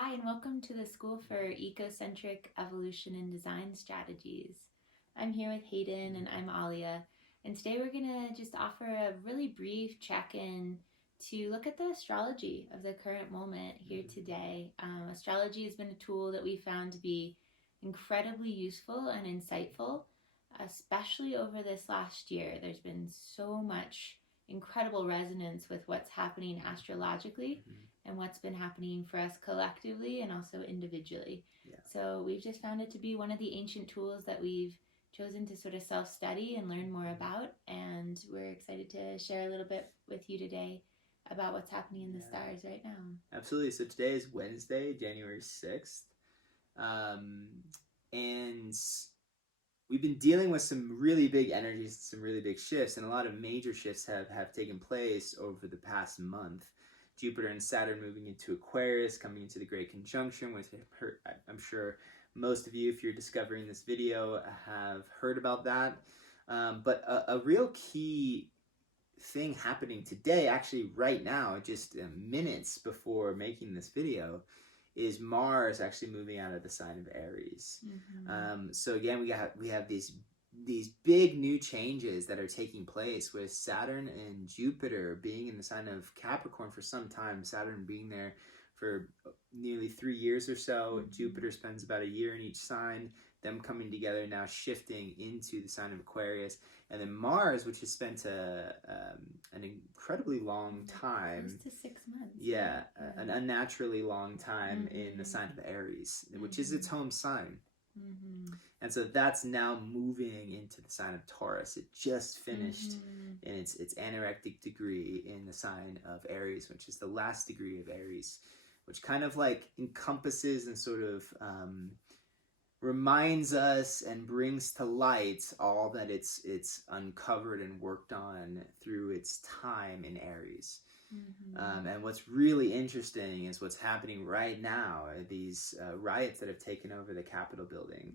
Hi, and welcome to the School for Ecocentric Evolution and Design Strategies. I'm here with Hayden and I'm Alia, and today we're going to just offer a really brief check-in to look at the astrology of the current moment here today. Astrology has been a tool that we found to be incredibly useful and insightful, especially over this last year. There's been so much incredible resonance with what's happening astrologically and what's been happening for us collectively and also individually. Yeah. So we've just found it to be one of the ancient tools that we've chosen to sort of self-study and learn more about, and we're excited to share a little bit with you today about what's happening in the stars right now. Absolutely. So today is Wednesday, January 6th. And we've been dealing with some really big energies, some really big shifts, and a lot of major shifts have taken place over the past month. Jupiter and Saturn moving into Aquarius, coming into the Great Conjunction, which I'm sure most of you, if you're discovering this video, have heard about that. But a real key thing happening today, actually right now, just minutes before making this video, is Mars actually moving out of the sign of Aries. So again, we have these big new changes that are taking place with Saturn and Jupiter being in the sign of Capricorn for some time. Saturn being there for nearly 3 years or so. Jupiter spends about a year in each sign. Them coming together now, shifting into the sign of Aquarius, and then Mars, which has spent an incredibly long time, close to 6 months. Yeah. An unnaturally long time in the sign of Aries, which is its home sign. And so that's now moving into the sign of Taurus. It just finished in its anorectic degree in the sign of Aries, which is the last degree of Aries, which kind of like encompasses and sort of reminds us and brings to light all that it's uncovered and worked on through its time in Aries. And what's really interesting is what's happening right now, these riots that have taken over the Capitol building,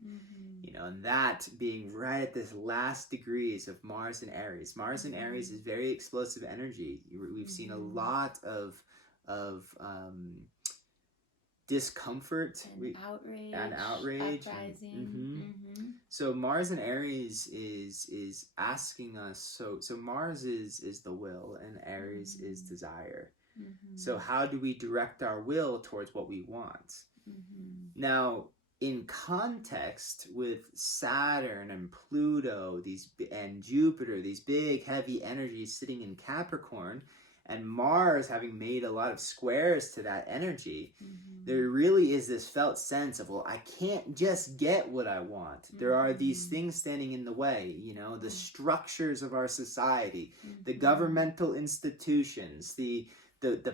and that being right at this last degrees of Mars and Aries. Mars and Aries is very explosive energy. We've seen a lot of discomfort and outrage, uprising. So Mars and Aries is asking us. So Mars is the will, and Aries is desire. So how do we direct our will towards what we want? Now, in context with Saturn and Pluto, and Jupiter, these big heavy energies sitting in Capricorn, and Mars having made a lot of squares to that energy, there really is this felt sense of, well, I can't just get what I want. There are these things standing in the way, the structures of our society, the governmental institutions, the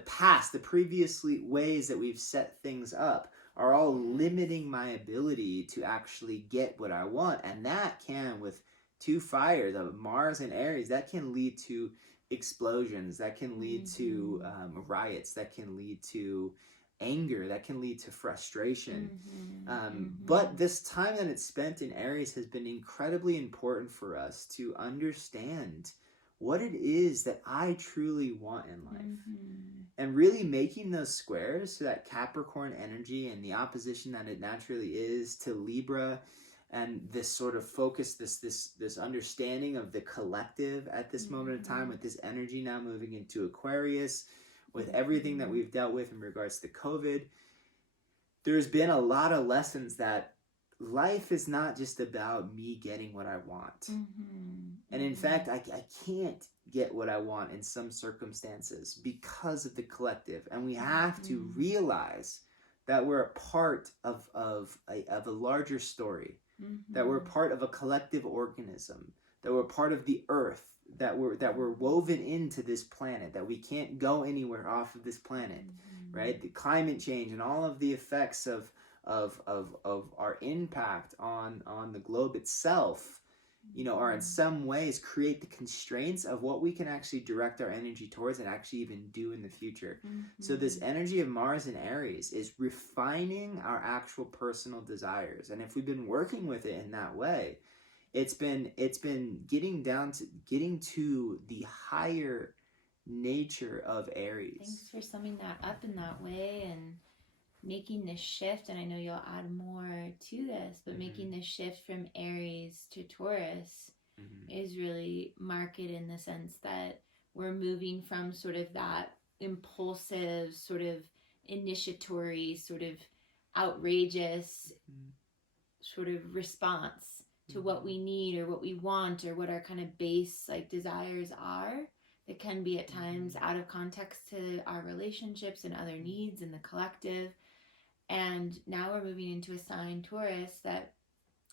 past, the previously ways that we've set things up are all limiting my ability to actually get what I want. And that can, with two fire, the Mars and Aries, that can lead to explosions, that can lead to riots, that can lead to anger, that can lead to frustration. But this time that it's spent in Aries has been incredibly important for us to understand what it is that I truly want in life. And really making those squares to that Capricorn energy and the opposition that it naturally is to Libra, and this sort of focus, this understanding of the collective at this moment in time, with this energy now moving into Aquarius, with everything that we've dealt with in regards to COVID, there's been a lot of lessons that life is not just about me getting what I want. And in fact, I can't get what I want in some circumstances because of the collective. And we have to realize that we're a part of a larger story, that we're part of a collective organism, that we're part of the earth, that we're woven into this planet, that we can't go anywhere off of this planet, right? The climate change and all of the effects of our impact on the globe itself, are in some ways create the constraints of what we can actually direct our energy towards and actually even do in the future. So this energy of Mars and Aries is refining our actual personal desires. And if we've been working with it in that way, it's been getting to the higher nature of Aries. Thanks for summing that up in that way, and making this shift, and I know you'll add more to this, but making this shift from Aries to Taurus is really marked in the sense that we're moving from sort of that impulsive, sort of initiatory, sort of outrageous sort of response to what we need or what we want or what our kind of base like desires are, that can be at times out of context to our relationships and other needs in the collective. And now we're moving into a sign, Taurus, that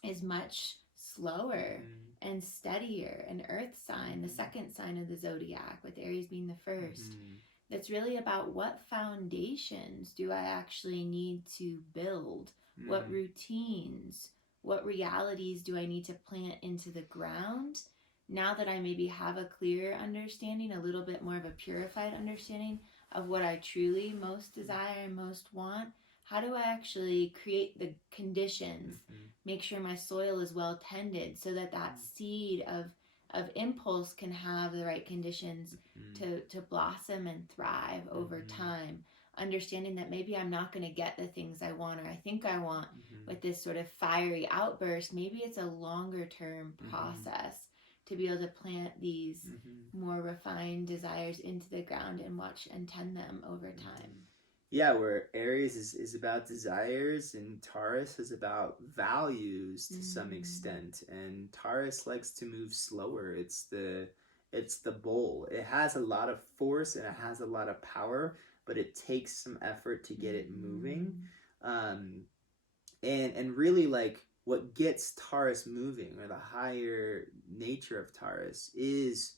is much slower and steadier, an earth sign, the second sign of the zodiac, with Aries being the first. That's really about what foundations do I actually need to build? What routines, what realities do I need to plant into the ground? Now that I maybe have a clear understanding, a little bit more of a purified understanding of what I truly most desire and most want, how do I actually create the conditions, make sure my soil is well tended so that that seed of impulse can have the right conditions to blossom and thrive over time? Understanding that maybe I'm not going to get the things I want or I think I want with this sort of fiery outburst. Maybe it's a longer term process to be able to plant these more refined desires into the ground and watch and tend them over time. Yeah, where Aries is about desires and Taurus is about values to some extent. And Taurus likes to move slower. It's the bull. It has a lot of force and it has a lot of power, but it takes some effort to get it moving. And really, like, what gets Taurus moving, or the higher nature of Taurus, is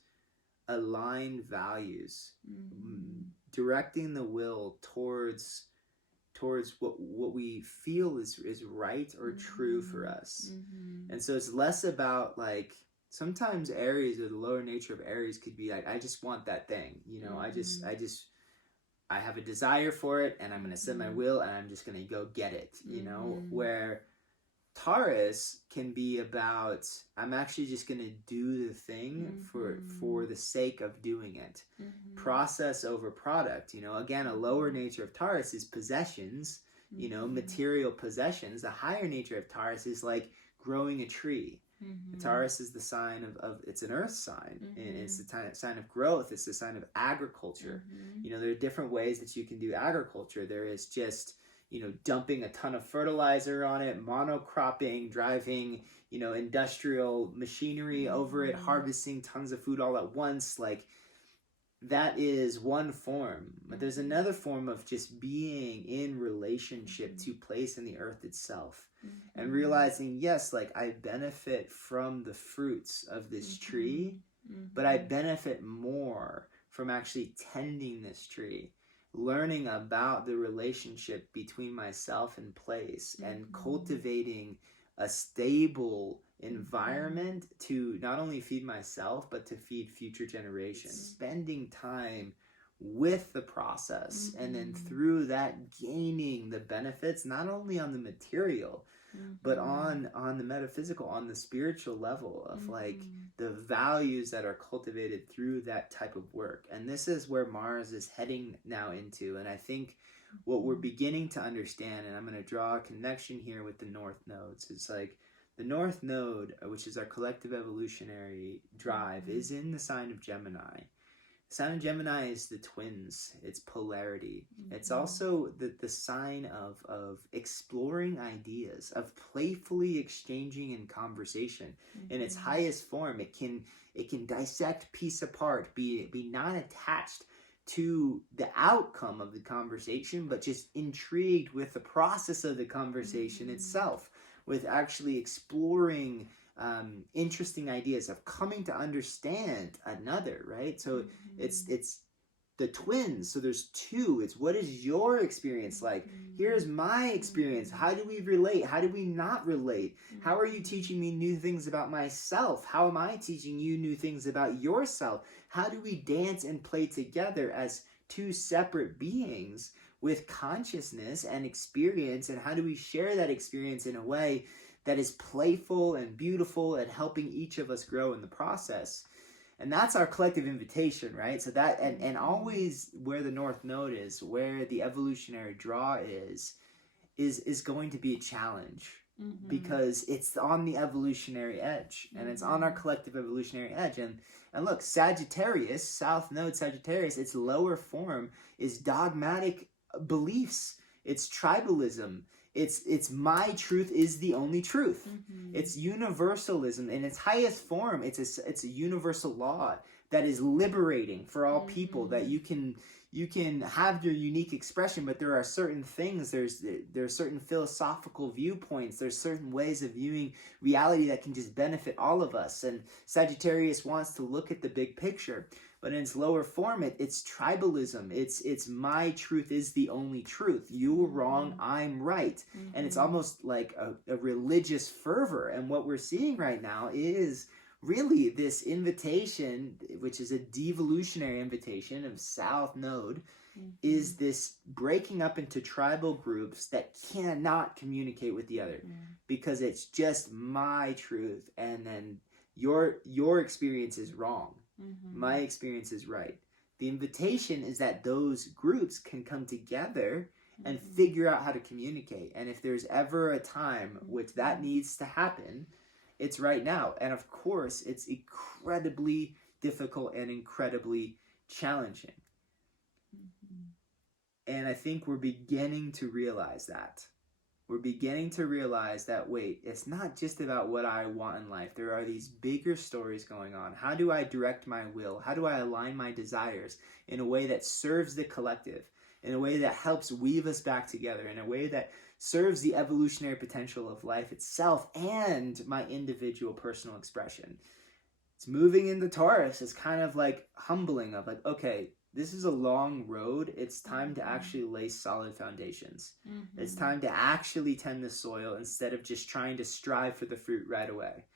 aligned values, directing the will towards what we feel is right or true for us. And so it's less about, like, sometimes Aries, or the lower nature of Aries, could be like, I just want that thing, you know, I have a desire for it, and I'm going to set my will, and I'm just going to go get it, you know, where Taurus can be about, I'm actually just going to do the thing for the sake of doing it. Process over product, you know. Again, a lower nature of Taurus is possessions, you know, material possessions. The higher nature of Taurus is like growing a tree. Taurus is the sign of it's an earth sign, and it's the sign of growth. It's the sign of agriculture. You know, there are different ways that you can do agriculture. There is just, you know, dumping a ton of fertilizer on it, monocropping, driving, you know, industrial machinery over it, harvesting tons of food all at once. Like, that is one form. But there's another form of just being in relationship to place in the earth itself, and realizing, yes, like, I benefit from the fruits of this tree, but I benefit more from actually tending this tree, learning about the relationship between myself and place, and cultivating a stable environment to not only feed myself, but to feed future generations. Spending time with the process, and then through that gaining the benefits, not only on the material, but on the metaphysical, on the spiritual level of like the values that are cultivated through that type of work. And this is where Mars is heading now into. And I think what we're beginning to understand, and I'm going to draw a connection here with the North Nodes, is like the North Node, which is our collective evolutionary drive, is in the sign of Gemini. The sign of Gemini is the twins. It's polarity. It's also the sign of exploring ideas, of playfully exchanging in conversation. In its highest form, it can dissect, piece apart, be not attached to the outcome of the conversation, but just intrigued with the process of the conversation itself, with actually exploring interesting ideas, of coming to understand another, right? So it's the twins. So there's two. It's, what is your experience like? Here's my experience. How do we relate? How do we not relate? How are you teaching me new things about myself? How am I teaching you new things about yourself? How do we dance and play together as two separate beings with consciousness and experience? And how do we share that experience in a way that is playful and beautiful and helping each of us grow in the process? And that's our collective invitation, right? So that, and always where the North Node is, where the evolutionary draw is is going to be a challenge, because it's on the evolutionary edge, and it's on our collective evolutionary edge. And look, Sagittarius, South Node Sagittarius, its lower form is dogmatic beliefs. It's tribalism. It's my truth is the only truth. It's universalism in its highest form. It's a universal law that is liberating for all people, that you can have your unique expression, but there are certain things, there's certain philosophical viewpoints, there's certain ways of viewing reality that can just benefit all of us. And Sagittarius wants to look at the big picture, but in its lower form, it's tribalism. It's my truth is the only truth. You're wrong, I'm right. And it's almost like a religious fervor. And what we're seeing right now is really this invitation, which is a devolutionary invitation of South Node, is this breaking up into tribal groups that cannot communicate with the other, because it's just my truth, and then your experience is wrong. My experience is right. The invitation is that those groups can come together and figure out how to communicate. And if there's ever a time which that needs to happen, it's right now. And of course, it's incredibly difficult and incredibly challenging. And I think we're beginning to realize that. We're beginning to realize that, wait, it's not just about what I want in life. There are these bigger stories going on. How do I direct my will? How do I align my desires in a way that serves the collective, in a way that helps weave us back together, in a way that serves the evolutionary potential of life itself and my individual personal expression? It's moving into Taurus. It's kind of like humbling of like, okay, this is a long road. It's time to actually lay solid foundations. It's time to actually tend the soil instead of just trying to strive for the fruit right away.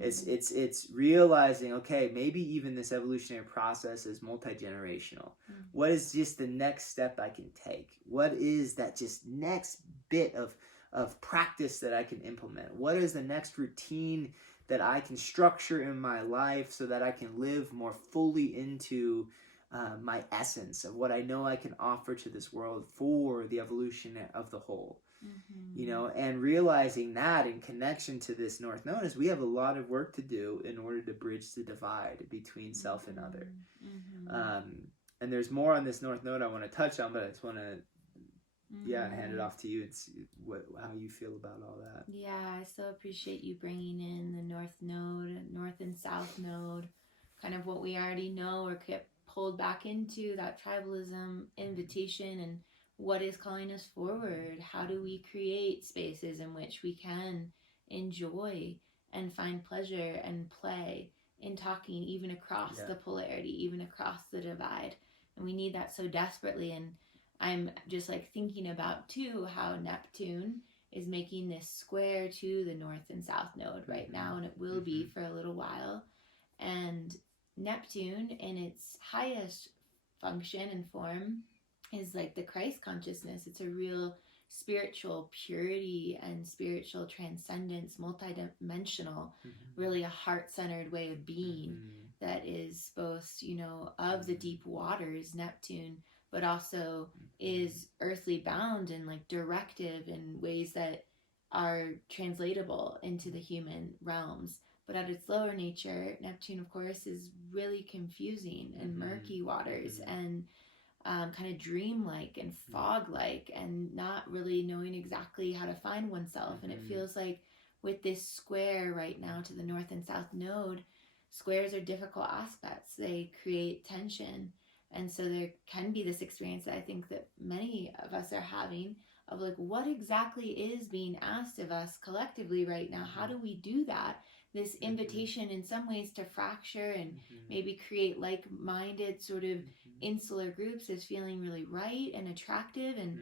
It's realizing, okay, maybe even this evolutionary process is multi-generational. What is just the next step I can take? What is that just next bit of practice that I can implement? What is the next routine that I can structure in my life so that I can live more fully into my essence of what I know I can offer to this world for the evolution of the whole? You know, and realizing that in connection to this North Node is we have a lot of work to do in order to bridge the divide between self and other. And there's more on this North Node I want to touch on, but I just want to hand it off to you and see how you feel about all that. Yeah, I so appreciate you bringing in the North Node, North and South Node, kind of what we already know or kept pulled back into, that tribalism invitation, and what is calling us forward. How do we create spaces in which we can enjoy and find pleasure and play in talking, even across the polarity, even across the divide? And we need that so desperately. And I'm just like thinking about too how Neptune is making this square to the North and South Node right now, and it will be for a little while. And Neptune, in its highest function and form, is like the Christ consciousness. It's a real spiritual purity and spiritual transcendence, multidimensional, really a heart-centered way of being that is both, you know, of the deep waters, Neptune, but also is earthly bound and like directive in ways that are translatable into the human realms. But at its lower nature, Neptune, of course, is really confusing and murky waters and kind of dreamlike and fog-like, and not really knowing exactly how to find oneself. And it feels like with this square right now to the North and South Node, squares are difficult aspects. They create tension. And so there can be this experience that I think that many of us are having of like, what exactly is being asked of us collectively right now? How do we do that? This invitation in some ways to fracture and maybe create like-minded sort of insular groups is feeling really right and attractive and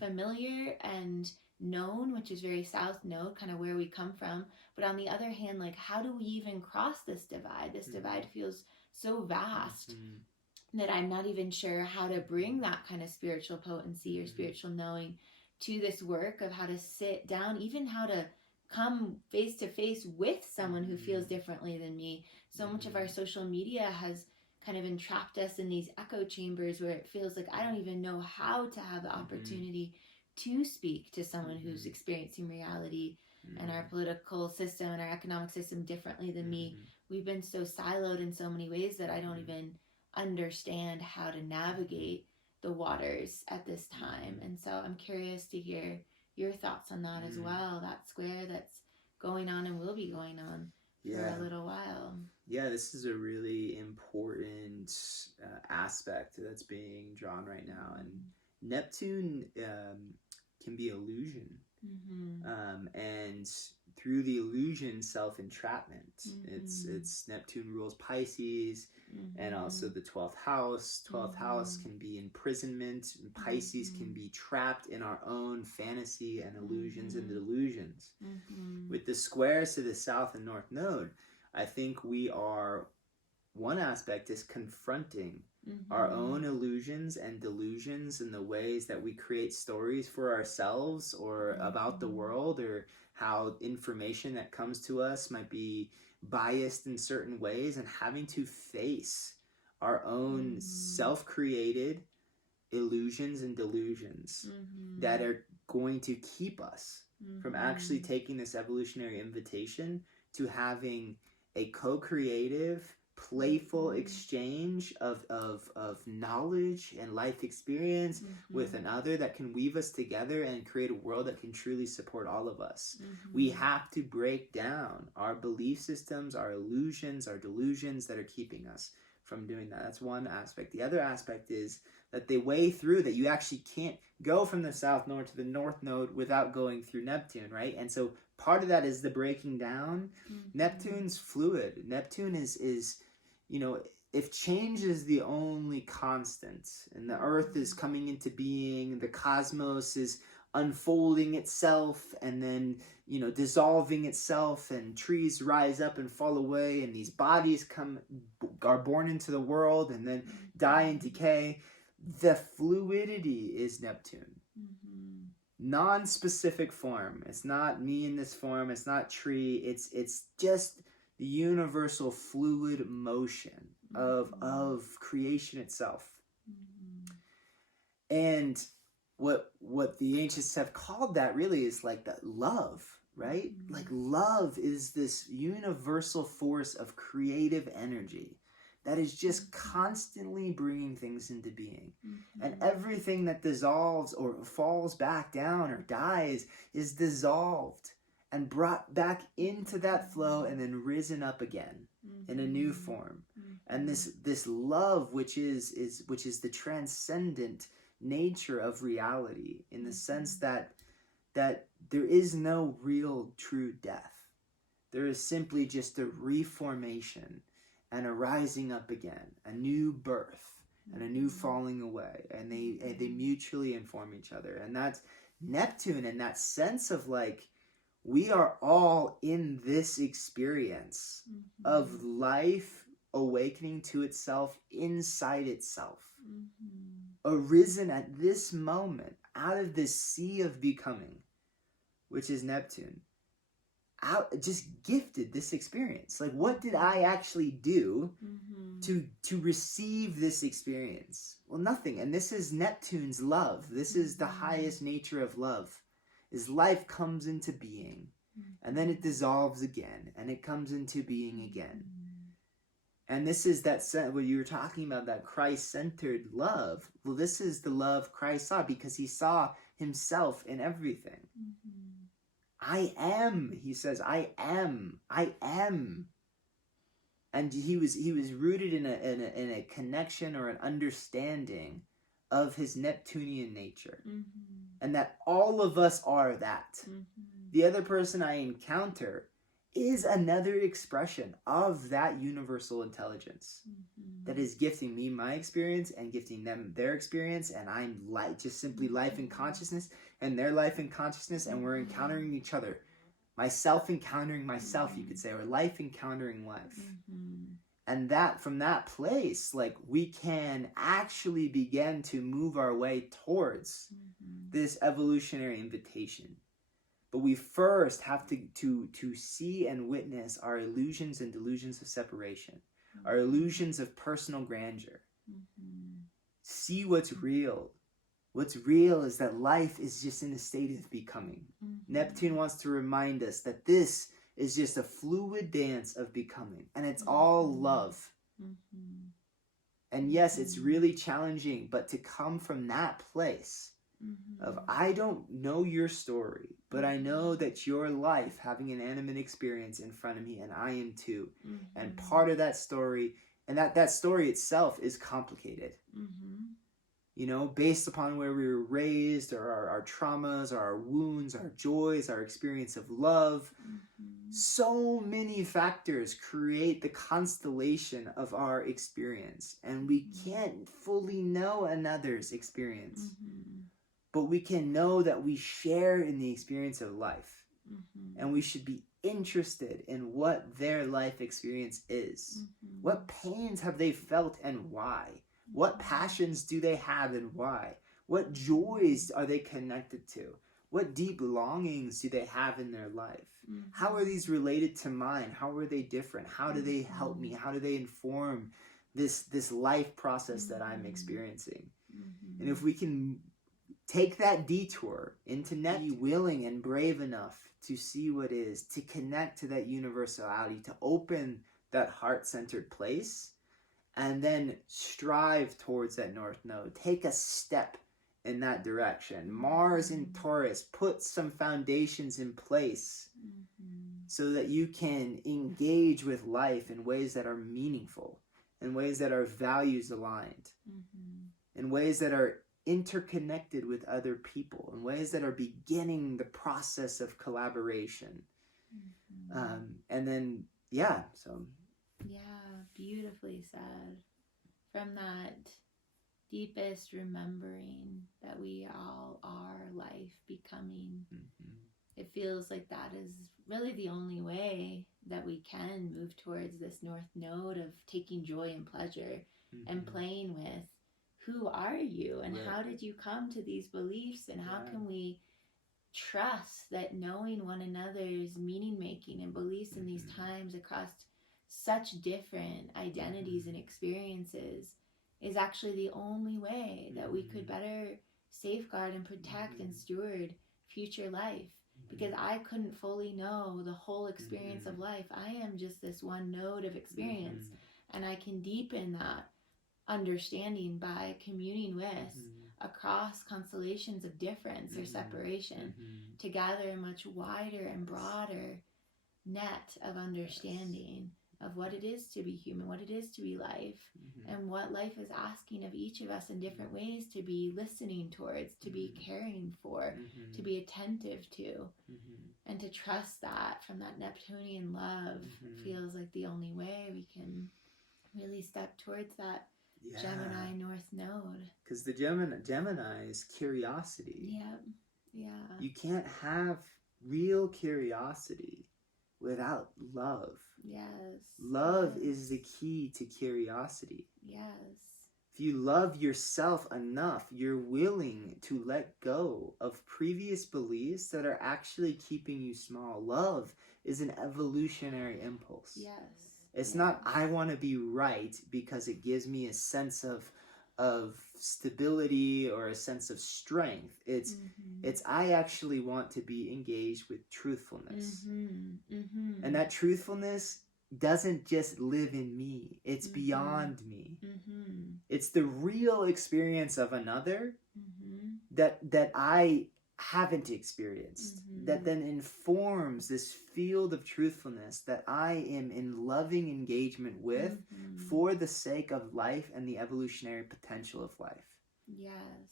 familiar and known, which is very South Node, kind of where we come from. But on the other hand, like, how do we even cross this divide? This divide feels so vast that I'm not even sure how to bring that kind of spiritual potency or spiritual knowing to this work of how to sit down, even how to come face to face with someone who feels differently than me. So much of our social media has kind of entrapped us in these echo chambers where it feels like I don't even know how to have the opportunity to speak to someone who's experiencing reality and our political system and our economic system differently than me. We've been so siloed in so many ways that I don't even understand how to navigate the waters at this time. And so I'm curious to hear your thoughts on that as well, that square that's going on and will be going on for a little while. Yeah, this is a really important aspect that's being drawn right now. And Neptune can be illusion. And through the illusion, self-entrapment. It's Neptune rules Pisces and also the 12th house. 12th house can be imprisonment. And Pisces can be trapped in our own fantasy and illusions and delusions. With the squares to the south and north node, I think one aspect is confronting our own illusions and delusions in the ways that we create stories for ourselves or about the world, or how information that comes to us might be biased in certain ways, and having to face our own self-created illusions and delusions that are going to keep us from actually taking this evolutionary invitation to having a co-creative, playful exchange of knowledge and life experience with another that can weave us together and create a world that can truly support all of us. We have to break down our belief systems, our illusions, our delusions that are keeping us from doing that. That's one aspect. The other aspect is that the way through that, you actually can't go from the south node to the north node without going through Neptune, right? And so part of that is the breaking down. Neptune's fluid. Neptune is, you know, if change is the only constant and the earth is coming into being, the cosmos is unfolding itself and then, you know, dissolving itself, and trees rise up and fall away, and these bodies are born into the world and then die and decay. The fluidity is Neptune. Non-specific form. It's not me in this form. It's not tree. It's just the universal fluid motion of creation itself. And what the ancients have called that really is like that love, right? Like love is this universal force of creative energy that is just constantly bringing things into being. And everything that dissolves or falls back down or dies is dissolved and brought back into that flow and then risen up again in a new form. And this love, which is the transcendent nature of reality, in the sense that there is no real true death. There is simply just a reformation and a rising up again, a new birth and a new falling away, and they mutually inform each other. And that's Neptune, and that sense of like, we are all in this experience of life awakening to itself inside itself, arisen at this moment out of this sea of becoming, which is Neptune. Just gifted this experience. Like, what did I actually do to receive this experience? Well, nothing. And this is Neptune's love. This is the highest nature of love. Is life comes into being, and then it dissolves again, and it comes into being again. And this is that what you were talking about, that Christ-centered love. Well, this is the love Christ saw, because he saw himself in everything. I am, he says, I am. And he was rooted in a connection or an understanding of his Neptunian nature. And that all of us are that. The other person I encounter is another expression of that universal intelligence that is gifting me my experience and gifting them their experience, and I'm just simply life and consciousness, and their life and consciousness, and we're encountering each other. Myself encountering myself, you could say, or life encountering life. And that from that place, like, we can actually begin to move our way towards this evolutionary invitation. But we first have to see and witness our illusions and delusions of separation, our illusions of personal grandeur. See what's real. What's real is that life is just in a state of becoming. Mm-hmm. Neptune wants to remind us that this is just a fluid dance of becoming, and it's Mm-hmm. all love. Mm-hmm. And yes, it's really challenging, but to come from that place of, I don't know your story, but I know that your life having an animate experience in front of me, and I am too. And part of that story, and that story itself is complicated. You know, based upon where we were raised, or our traumas, or our wounds, our joys, our experience of love. So many factors create the constellation of our experience, and we can't fully know another's experience, but we can know that we share in the experience of life, and we should be interested in what their life experience is. What pains have they felt and why? What passions do they have and why? What joys are they connected to? What deep longings do they have in their life? How are these related to mine? How are they different? How do they help me? How do they inform this life process that I'm experiencing? And if we can take that detour into Neptune, be willing and brave enough to see what is, to connect to that universality, to open that heart-centered place, and then strive towards that North Node. Take a step in that direction. Mars in Taurus, put some foundations in place so that you can engage with life in ways that are meaningful, in ways that are values aligned, in ways that are interconnected with other people, in ways that are beginning the process of collaboration. And then, Beautifully said. From that deepest remembering that we all are life becoming, it feels like that is really the only way that we can move towards this North Node of taking joy and pleasure and playing with who are you, and how did you come to these beliefs, and how can we trust that knowing one another's meaning making and beliefs in these times across such different identities and experiences is actually the only way that we could better safeguard and protect and steward future life. Because I couldn't fully know the whole experience of life. I am just this one node of experience, and I can deepen that understanding by communing with across constellations of difference or separation to gather a much wider and broader net of understanding of what it is to be human, what it is to be life, and what life is asking of each of us in different ways to be listening towards, to be caring for, to be attentive to, and to trust that from that Neptunian love feels like the only way we can really step towards that Gemini North Node. Because the Gemini is curiosity. You can't have real curiosity without love. Love is the key to curiosity. If you love yourself enough, you're willing to let go of previous beliefs that are actually keeping you small. Love is an evolutionary impulse. It's not, I want to be right because it gives me a sense of stability or a sense of strength. It's I actually want to be engaged with truthfulness. And that truthfulness doesn't just live in me. It's beyond me. It's the real experience of another that I haven't experienced, that then informs this field of truthfulness that I am in loving engagement with for the sake of life and the evolutionary potential of life.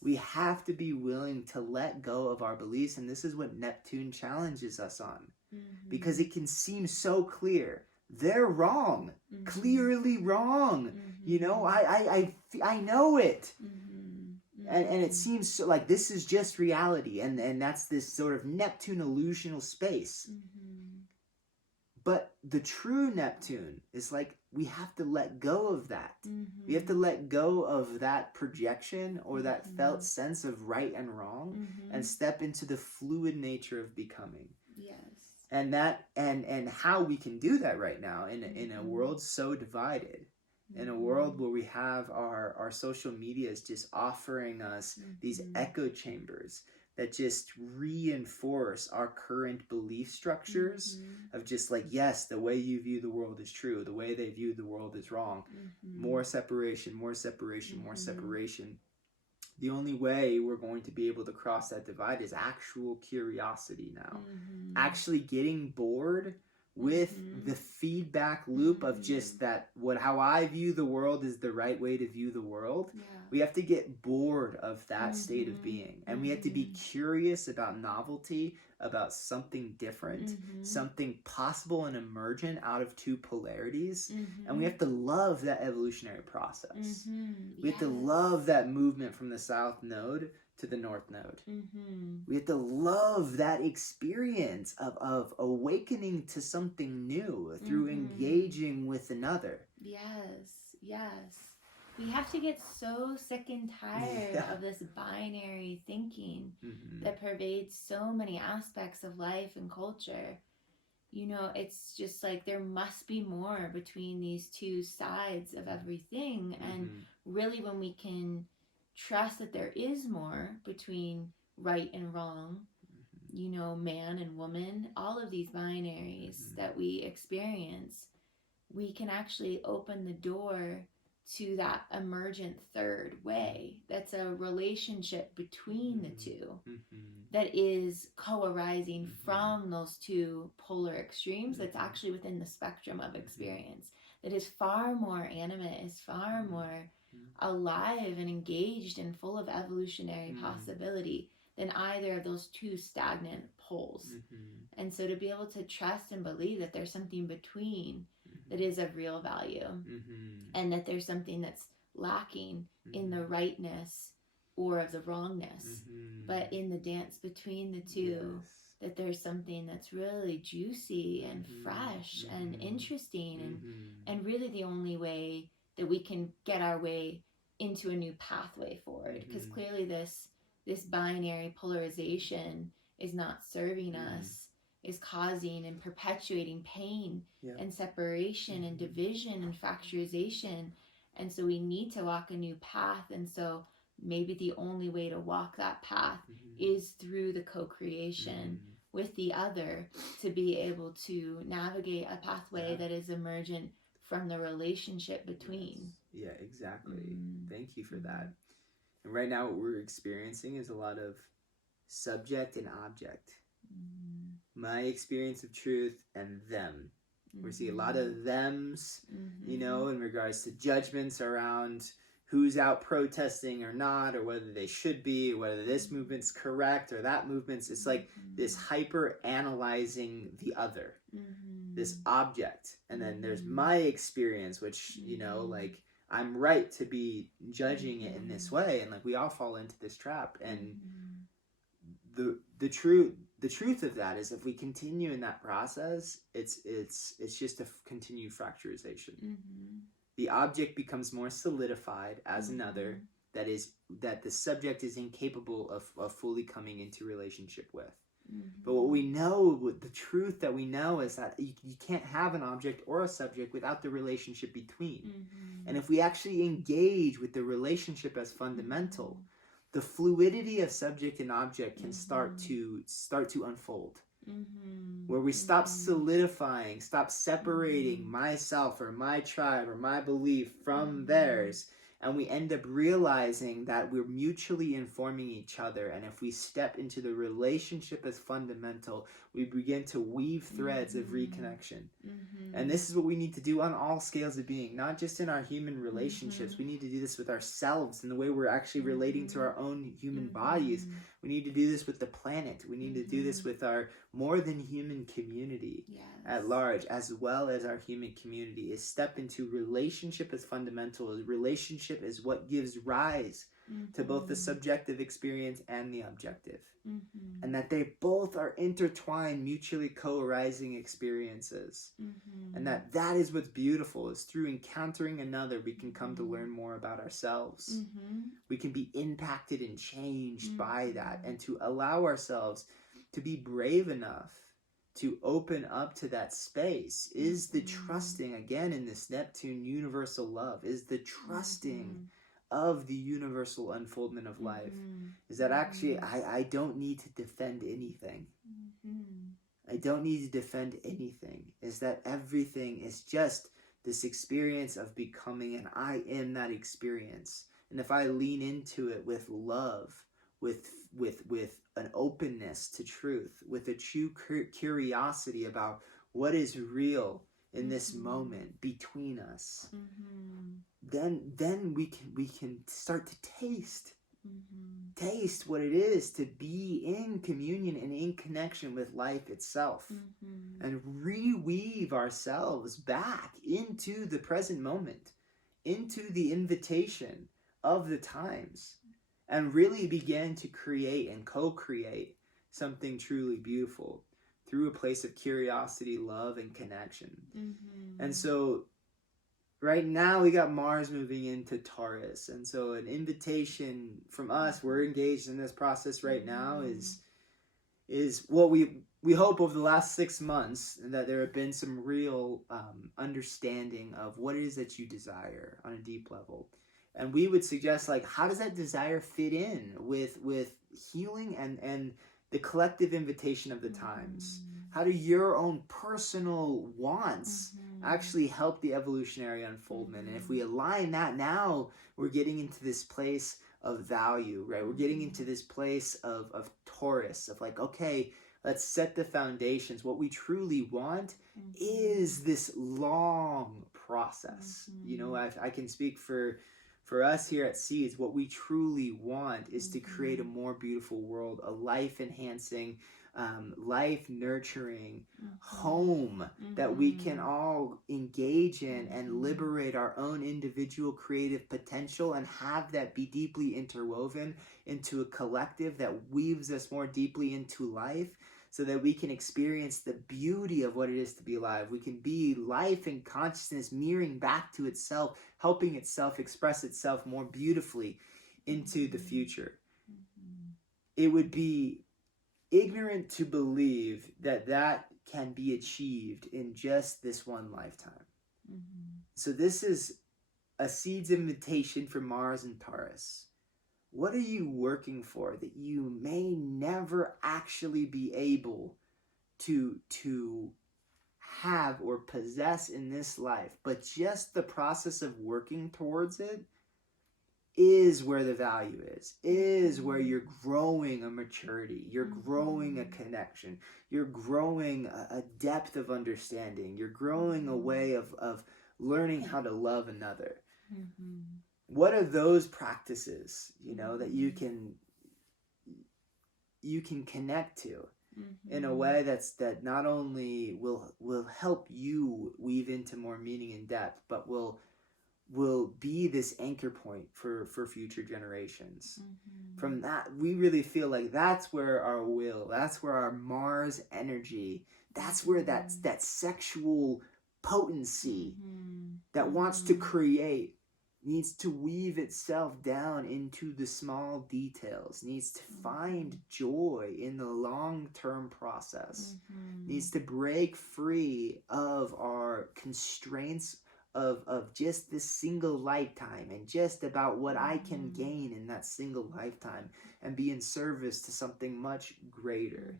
We have to be willing to let go of our beliefs, and this is what Neptune challenges us on, because it can seem so clear. They're wrong, clearly wrong. You know, I know it. And it seems so, like this is just reality, and that's this sort of Neptune illusional space. But the true Neptune is like, we have to let go of that. We have to let go of that projection or that felt sense of right and wrong and step into the fluid nature of becoming. And that and how we can do that right now in a world so divided in a world where we have our social medias just offering us these echo chambers that just reinforce our current belief structures of just like, yes, the way you view the world is true, the way they view the world is wrong. More separation, more separation, more separation. The only way we're going to be able to cross that divide is actual curiosity now. Actually getting bored with the feedback loop of just that how I view the world is the right way to view the world. We have to get bored of that state of being, and we have to be curious about novelty, about something different, something possible and emergent out of two polarities. And we have to love that evolutionary process. We have to love that movement from the south node to the north node. We have to love that experience of awakening to something new through engaging with another. Yes. We have to get so sick and tired of this binary thinking that pervades so many aspects of life and culture. You know, it's just like there must be more between these two sides of everything. And really, when we can trust that there is more between right and wrong, you know, man and woman, all of these binaries that we experience, we can actually open the door to that emergent third way. That's a relationship between the two that is co-arising from those two polar extremes. That's actually within the spectrum of experience, that is far more animate, is far more alive and engaged and full of evolutionary possibility than either of those two stagnant poles. And so to be able to trust and believe that there's something between that is of real value, and that there's something that's lacking in the rightness or of the wrongness, but in the dance between the two, that there's something that's really juicy and fresh and interesting, and really the only way that we can get our way into a new pathway forward, because clearly this binary polarization is not serving us, is causing and perpetuating pain and separation and division and fracturization. And so we need to walk a new path. And so maybe the only way to walk that path is through the co-creation with the other, to be able to navigate a pathway that is emergent from the relationship between. Yeah, exactly. Thank you for that. And right now what we're experiencing is a lot of subject and object. My experience of truth and them. We see a lot of thems, you know, in regards to judgments around who's out protesting or not, or whether they should be, or whether this movement's correct or that movement's. It's like this hyper analyzing the other, this object. And then there's my experience, which, you know, like I'm right to be judging it in this way. And like we all fall into this trap. And the truth of that is, if we continue in that process, it's just a continued fracturization. The object becomes more solidified as another that the subject is incapable of fully coming into relationship with. But what we know, the truth that we know, is that you can't have an object or a subject without the relationship between. And if we actually engage with the relationship as fundamental, the fluidity of subject and object can start to unfold. Where we stop solidifying, stop separating myself or my tribe or my belief from theirs, and we end up realizing that we're mutually informing each other. And if we step into the relationship as fundamental, we begin to weave threads of reconnection. And this is what we need to do on all scales of being, not just in our human relationships. We need to do this with ourselves in the way we're actually relating to our own human bodies. We need to do this with the planet. We need to do this with our more than human community at large, as well as our human community, is step into relationship as fundamental. Relationship is what gives rise to both the subjective experience and the objective. And that they both are intertwined, mutually co-arising experiences. And that is what's beautiful, is through encountering another, we can come to learn more about ourselves. We can be impacted and changed by that, and to allow ourselves to be brave enough to open up to that space is the trusting, again, in this Neptune universal love, is the trusting of the universal unfoldment of life. Is that actually I don't need to defend anything. I don't need to defend anything. Is that everything is just this experience of becoming, and I am that experience. And if I lean into it with love, with an openness to truth, with a true curiosity about what is real in this moment between us, then we can start to taste what it is to be in communion and in connection with life itself, and reweave ourselves back into the present moment, into the invitation of the times, and really begin to create and co-create something truly beautiful through a place of curiosity, love, and connection. And so right now we got Mars moving into Taurus, and so an invitation from us, we're engaged in this process right now, is what we hope over the last 6 months that there have been some real understanding of what it is that you desire on a deep level. And we would suggest, like, how does that desire fit in with healing and the collective invitation of the times? How do your own personal wants actually help the evolutionary unfoldment? And if we align that, now we're getting into this place of value, right? We're getting into this place of Taurus, of like, okay, let's set the foundations. What we truly want is this long process. You know, I can speak for us here at Seeds. What we truly want is to create a more beautiful world, a life-enhancing, life-nurturing home that we can all engage in and liberate our own individual creative potential, and have that be deeply interwoven into a collective that weaves us more deeply into life, so that we can experience the beauty of what it is to be alive. We can be life and consciousness mirroring back to itself, helping itself express itself more beautifully into the future. It would be ignorant to believe that that can be achieved in just this one lifetime. So this is a Seeds invitation for Mars and Taurus. What are you working for that you may never actually be able to have or possess in this life, but just the process of working towards it is where the value is where you're growing a maturity, you're growing a connection, you're growing a depth of understanding, you're growing a way of learning how to love another. What are those practices, you know, that you can connect to in a way that not only will help you weave into more meaning and depth, but will be this anchor point for future generations. From that, we really feel like that's where our will, that's where our Mars energy, that's where that sexual potency that wants to create needs to weave itself down into the small details, needs to find joy in the long-term process, needs to break free of our constraints of just this single lifetime and just about what I can gain in that single lifetime, and be in service to something much greater.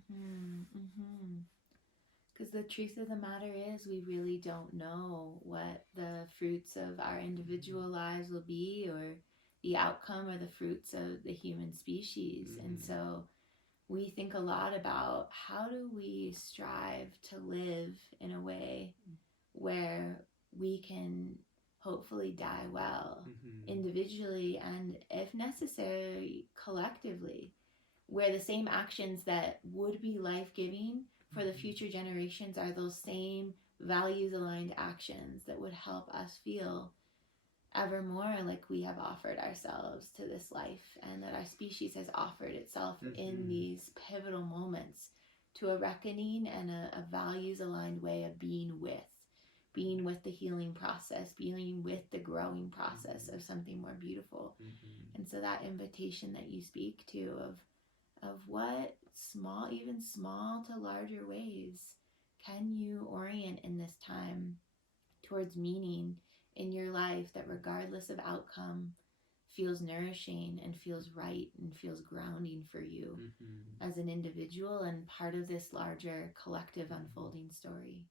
Because the truth of the matter is, we really don't know what the fruits of our individual lives will be, or the outcome or the fruits of the human species. And so we think a lot about, how do we strive to live in a way where we can hopefully die well, individually, and if necessary, collectively, where the same actions that would be life-giving for the future generations are those same values-aligned actions that would help us feel ever more like we have offered ourselves to this life, and that our species has offered itself in these pivotal moments to a reckoning and a values-aligned way of being with the healing process, being with the growing process of something more beautiful. And so that invitation that you speak to of what small to larger ways can you orient in this time towards meaning in your life that, regardless of outcome, feels nourishing and feels right and feels grounding for you as an individual and part of this larger collective unfolding story?